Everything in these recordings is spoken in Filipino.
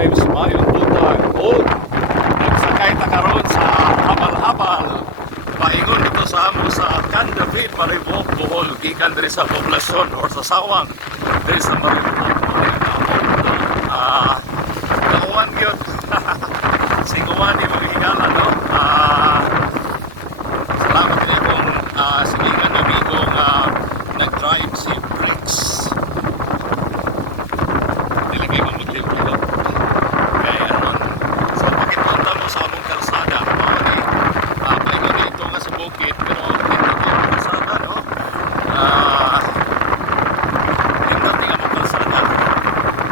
times mayong butang o nagsakay ta karon sa habalhabal. Paingon dito sa amo sa Candavid, Maribok, Bohol, gikan diri sa poblasyon or sa sawang diri sa Maribok. Gauwan yun. Si Gauwan yung maghingala, no? Salamat din akong silingan na amigong nag-drive si Brix. Nilagay mamutlim ko. Kaya ano, so pakipunta mo sa among kalsada. Paingon dito nga sa bukid, pero dito yung kalsada, no? Nindot yung among kalsada.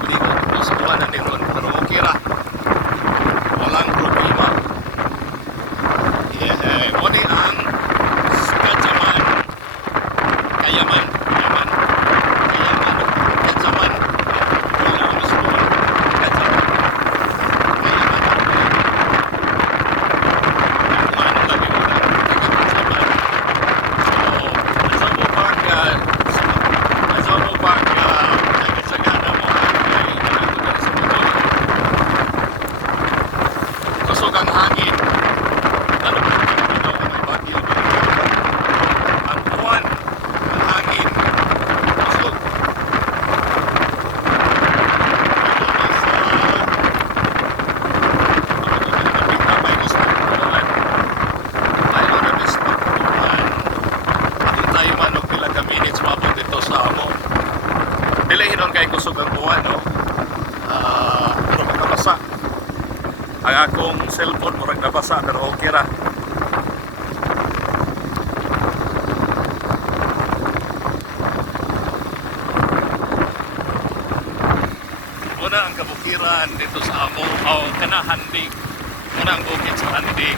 Ligot ko sa kuha na nindot. Pero okay ra. Walang problema. Yeah, muli ang kadyaman. Kayaman. Kadyaman. Wala ang gusto mo. Kadyaman. Kayaman. Kung ano lang yung kadyaman. So, asa mo pag nagkasagana mo ay nalagod sa motor. Kusog ang hangin. Ano ba yung may bagyo? Ang buwan, ang hangin, kusog. Tayo manok pila ka minutes mabot dito sa amo. Dili hinon kay kusog ang buwan, no? Pero magkabasa. Ang akong cellphone murag nabasa pero okay ra. Muna ang kabukiran dito sa amo o kanahandi. Muna ang bukid sa handi.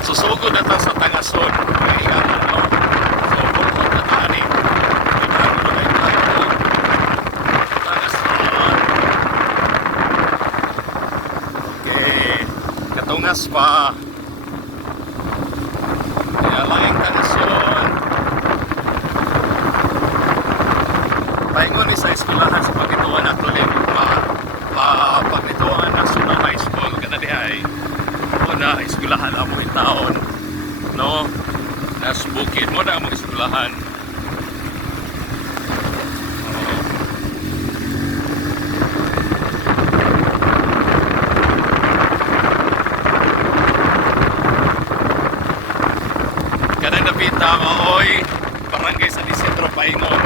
Susugod na ta sa Tangason. Ay, ano, no? So, bukod na tani. Ibrang mo na tayo. Tangason. Okay. Katungas pa. Kaya lang yung Tangason. Paingon ni sa eskwelahan sa Pagituan at tulim. Pagituan National High School. Kana di ay. Na eskwelahan ang mga taon, no? Nas bukid mo na ang mga eskwelahan. Kanang dapita maoy barangay sa Disentro Paingon.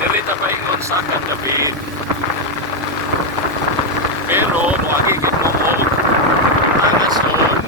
Dirita Paingon sa Candavid. Pero moagigit mo o Tangason.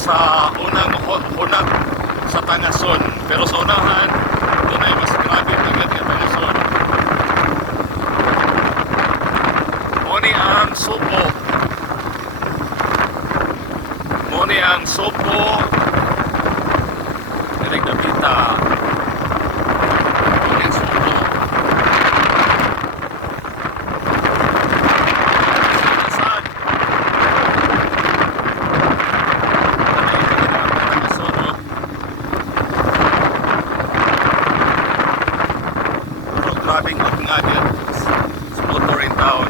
sa unang unang sa Tangason. Pero sa unahan, doon ay mas grabe agad yung Tangason. Muni ang supo. Muni ang supo. Direk dapita. Muni ang supo. Saan? Pero grabing up nga din. Motor in town.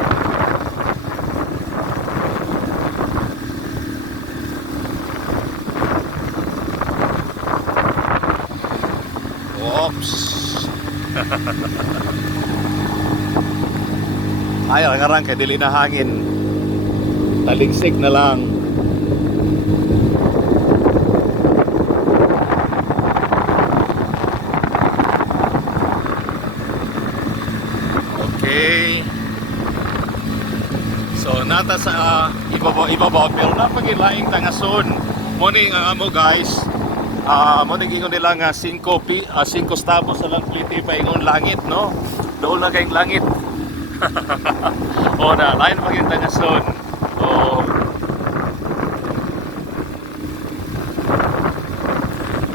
Oops. Ay, ang kay dili na hangin. Taligsik na lang. Okay. So nata sa ibabaw pero napagilaing Tangason. Morning ang amo guys. Morning ingon nila nga 5 centavos sa lang plite Paingon Langit, no? Duol na kayong Langit. O na, lain paging Tangason. O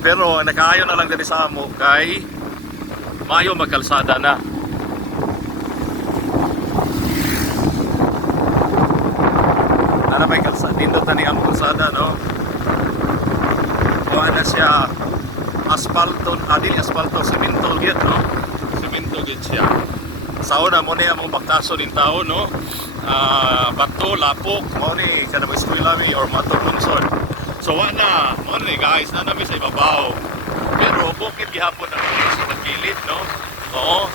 pero nakaayo na lang dito sa amo kay maayo magkalsada na. Ano may kalsada? Nindot na ni ang kalsada, no? Kuha na siya asfalto, dili asfalto, simento git, no? Simento git siya. Sa una mo niya mong baktason in tao, no? Bato, lapok, mo ni kada mo eskwela mi or motor munson. So wala, mo ni guys, na namin sa ibabaw. Pero bukid gihapon ang sa gilid, no? Oo.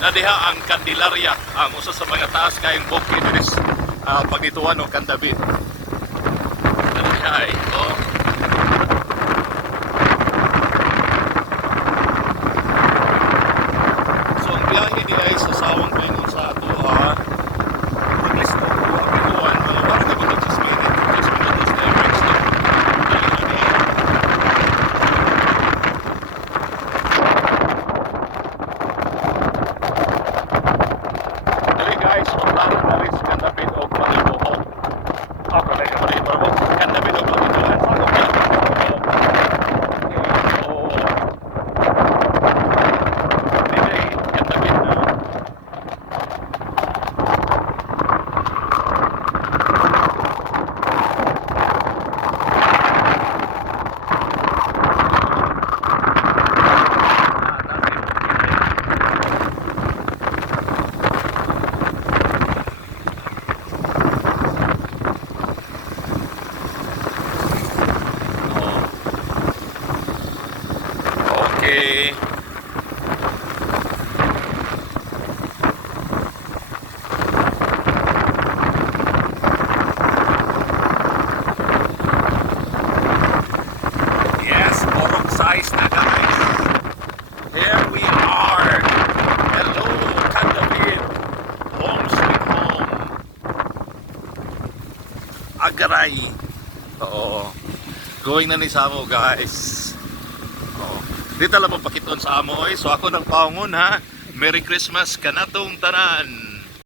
Nadiha ang Candelaria, ang usa sa mga taas kayong bukid is pagituan o Candavid. Nadiha ay, oo. Biyahe di ay sa sawang Paingon sa ato Brix to Gauwan, mga parang abot ng 6 minutes na Brix to dali guys, maglaran na rin sa Candavid o Pagtungha. Ako na yung marito mo Candavid o Pagtungha. Ako na okay. Yes, orong size na guys. Here we are. Hello, Candavid. Home sweet home. Agaray. Oo. Going na ni Samo guys. Di tala mo pakiton sa amo oy. So ako ng paungon ha. Merry Christmas kanatong tanan.